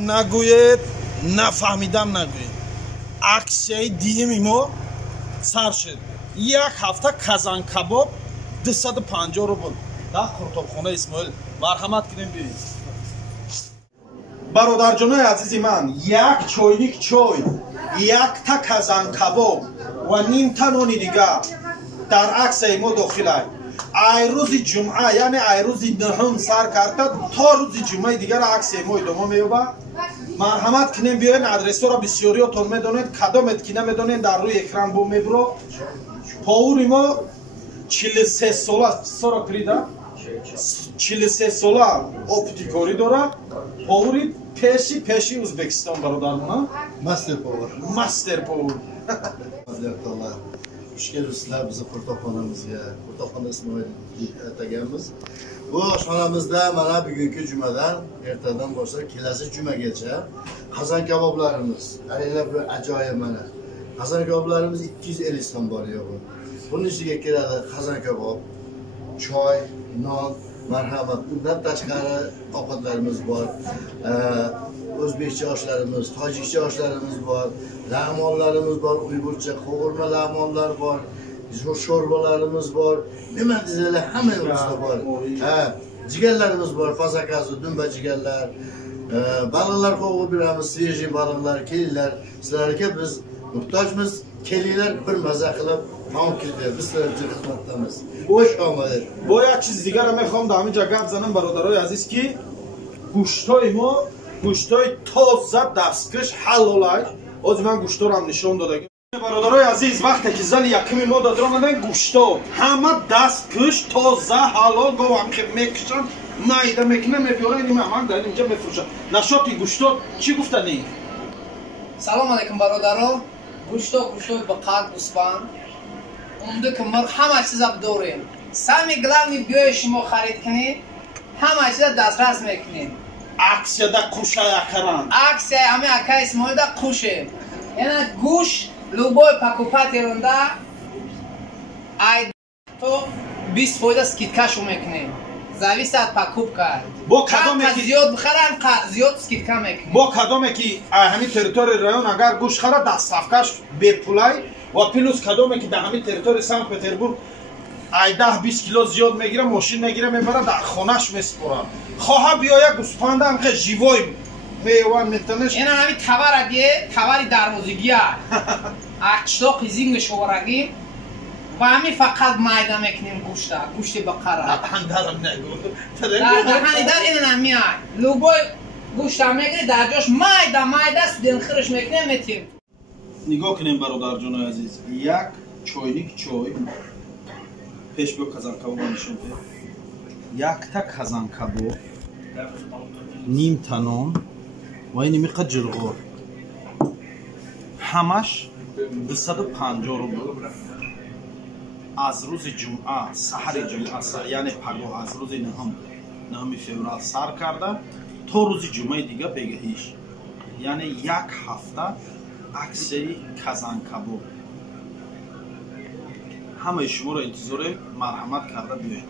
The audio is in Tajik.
نگوید نفهمیدم نگوید عکسی دیم ما سر شد یک هفته کازان کباب 250 روبل در کتابخانه اسماعیل مرحمت کنیم بیایید برادرجانای عزیزی من یک چوینک چوی یک تا کازان کباب و نیم تا نانی دیگر در عکسی ما داخله ای روز جمعه یعنی ای روز نهم سر کرده تا روز جمعه دیگر عکس ما ادامه میوبه مرحمت کنیم بیاین آدرس را بسیاریاتون میدونید کدامت که نمیدونید در روی اکران بو میبرو پاوری ما 43 ساله سورا کریده 43 ساله اپتیکاری داره پاوری پیشی ازبکستان برادرمون مستر پاور Hoş geldinizler bizi Kurtokhanamızga, Kurtokhana İsmoil atagamiz. Bu oshxonamizda mana bugungi jumadan ertadan boshlab kelasi jumagacha qozon kaboblarimiz, qaranglar bu ajoyib mana. Qozon kaboblarimiz 250 so'm bor yo'q. Buning ichiga kiradi qozon kabob, choy, non, marhamat. Bundan tashqari ovqatlarimiz bor. O'zbekcha oshlarimiz, tojikcha oshlarimiz bor, lag'monlarimiz bor, uyg'urcha qovurma lag'monlar bor, sho'rbalarimiz bor. Nima desalar hamma yo'qsa bor. Jigarlarimiz bor, fazakazu, dumba jigarlar, baliqlar qovurib beramiz, svejiy baliqlar, kelinglar. Sizlarga biz muhtojmiz, kelinglar bir maza qilib taom kirdi. Biz sizlar uchun xizmatdamiz. Xush omaded. Bo یک چیز دیگر را میخوام در همینجا گپ زنم برادرای عزیز که گوشتای ما گوشتای تازه دستکش حلالای از من گوشتا رو هم نشون دادم برادرای عزیز وقتی که زن یکمی ما دادن گوشتا همه دستکش تازه حلال گو هم که میکشن مایده میکنه میبیارن این هم در اینجا میفروشن نشاطی گوشتا چی گفتنی؟ سلام علیکم برادرها گوشتا با قلب بسپن اونده که ما همه چیز داریم سمی گلامی بیای شما خرید کنید همه چیز دسترس میکنید عکس دا کوشه یکران عکس همه اکا اسماعیل دا کوشه یعنی گوش لوبای پاکوپاتی رونده ای تو 20 فایده سکیدکشو میکنیم زویست پاکوب کرد با کدامه که زیاد بخرن زیاد سکیدکا میکنیم با کدامه که همین تریتوری رایون اگر گوش خرد دستافکش به پولای و پلوس کدامه که در همین تریتوری سنت پتربورگ ای 10-20 کیلو زیاد میگیره ماشین میگیره میبره در خونش میسپره خواه بیاید گوسپنده هم که جیوای میوان میتنش این همین تبر دیگه تبری دروازگی هست اکشتاق زینگش ورگیم و همین فقط مایده میکنیم گوشت بقره دهندرم نگو دهندر این همی های لوبای گوشت هم میگیره در جاش مایده است دنخرش میکنیم میتیم نگاه کنیم برادر جان عزیز یک چوینک چوی پیش بیو کازان کباب نشون بده یک تا کازان کباب نیم تا نان و این میقدر جلغور همش 250 روبل از روز جمعه سحر جمعه یعنی پگاه از روز نهم فوریه سر کرده تا روز جمعه دیگه بگهیش یعنی یک هفته عکسی کازان کباب همه شما را انتظار مرحمت کرده بیایید